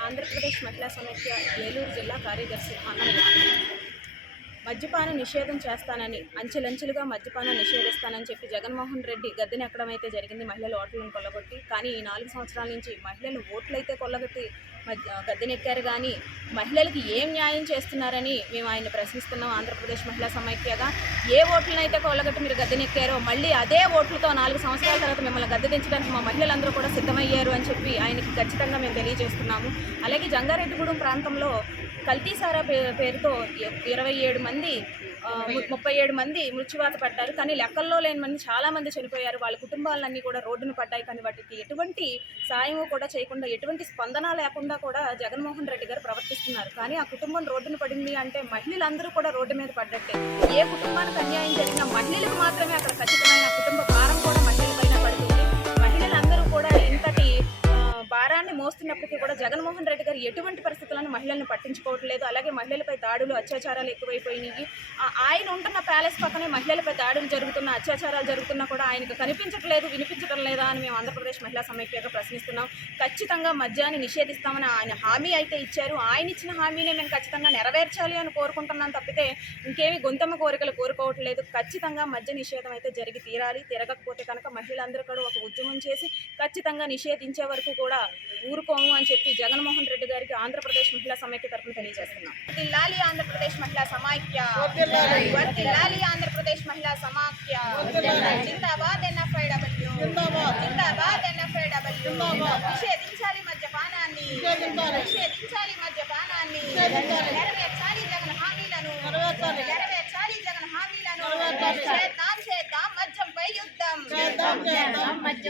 ఆంధ్రప్రదేశ్ మహిళా సమైక్య ఏలూరు జిల్లా కార్యదర్శి అన్నయ్య మద్యపాన నిషేధం చేస్తానని అంచెలంచెలుగా మద్యపానం నిషేధిస్తానని చెప్పి జగన్మోహన్ రెడ్డి గద్దెనెక్కడం అయితే జరిగింది మహిళలు ఓట్లను కొల్లగొట్టి కానీ ఈ నాలుగు సంవత్సరాల నుంచి మహిళలు ఓట్లయితే కొల్లగొట్టి గద్దెనెక్కారు కానీ మహిళలకి ఏం న్యాయం చేస్తున్నారని మేము ఆయన ప్రశ్నిస్తున్నాం ఆంధ్రప్రదేశ్ మహిళా సమైక్యగా. ఏ ఓట్లనైతే కొల్లగట్టి కొల్లగొట్టి మీరు గద్దెనెక్కారో మళ్ళీ అదే ఓట్లతో నాలుగు సంవత్సరాల తర్వాత మిమ్మల్ని గద్దె దించడానికి మా మహిళలందరూ కూడా సిద్ధమయ్యారు అని చెప్పి ఆయనకి ఖచ్చితంగా మేము తెలియజేస్తున్నాము. అలాగే జంగారెడ్డిగూడెం ప్రాంతంలో కల్తీసారా పే పేరుతో ఇరవై ఏడు మంది ముప్పై ఏడు. మంది మృత్యువాత పడ్డారు. కానీ లెక్కల్లో లేని మంది చాలా మంది చనిపోయారు. వాళ్ళ కుటుంబాలన్నీ కూడా రోడ్డున పడ్డాయి. కానీ వాటికి ఎటువంటి సాయము కూడా చేయకుండా ఎటువంటి స్పందన లేకుండా కూడా జగన్మోహన్ రెడ్డి గారు ప్రవర్తిస్తున్నారు. కానీ ఆ కుటుంబం రోడ్డున పడింది అంటే మహిళలందరూ కూడా రోడ్డు మీద పడ్డట్టే. ఏ కుటుంబానికి అన్యాయం జరిగినా మహిళలకు మాత్రమే అక్కడ ఖచ్చితమైన కుటుంబ ఉన్నప్పటికీ కూడా జగన్మోహన్ రెడ్డి గారు ఎటువంటి పరిస్థితులను మహిళలను పట్టించుకోవట్లేదు. అలాగే మహిళలపై దాడులు అత్యాచారాలు ఎక్కువైపోయినాయి. ఆయన ఉంటున్న ప్యాలెస్ పక్కనే మహిళలపై దాడులు జరుగుతున్న అత్యాచారాలు జరుగుతున్నా కూడా ఆయనకు కనిపించట్లేదు వినిపించడం లేదా అని మేము ఆంధ్రప్రదేశ్ మహిళా సమైక్యగా ప్రశ్నిస్తున్నాం. ఖచ్చితంగా మద్యాన్ని నిషేధిస్తామని ఆయన హామీ అయితే ఇచ్చారు. ఆయన ఇచ్చిన హామీనే మేము ఖచ్చితంగా నెరవేర్చాలి అని కోరుకుంటున్నాం తప్పితే ఇంకేమి గొంతమ్మ కోరికలు కోరుకోవట్లేదు. ఖచ్చితంగా మద్య నిషేధం అయితే జరిగి తీరాలి. తిరగకపోతే కనుక మహిళలందరూ కూడా ఒక ఉద్యమం చేసి ఖచ్చితంగా నిషేధించే వరకు కూడా ఊరుకోము అని చెప్పి జగన్మోహన్ రెడ్డి గారికి ఆంధ్రప్రదేశ్ మహిళా సమైక్య తరఫున తెలియజేస్తున్నాం. ఆంధ్రప్రదేశ్ మహిళా సమాఖ్య. ఆంధ్రప్రదేశ్ మహిళా సమాఖ్య. జిందాబాద్ ఎన్ఎఫ్ఐడబ్ల్యూ. జిందాబాద్. ఎన్ఎఫ్ఐడబ్ల్యూ. నిషేధించాలి మద్యపానాన్ని. నిషేధించాలి. మద్యపానాన్ని. నెరవేర్చాలి జగన్ హామీలను.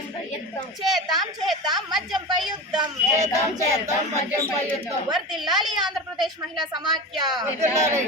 చేద్దాం మద్యంపై యుద్ధం చేద్దాం చేద్దాం మద్యంపై యుద్ధం చేద్దాం చేద్దాం మద్యంపై యుద్ధం వర్ధిల్లాలి ఆంధ్రప్రదేశ్ మహిళా సమాఖ్య వర్ధిల్లాలి.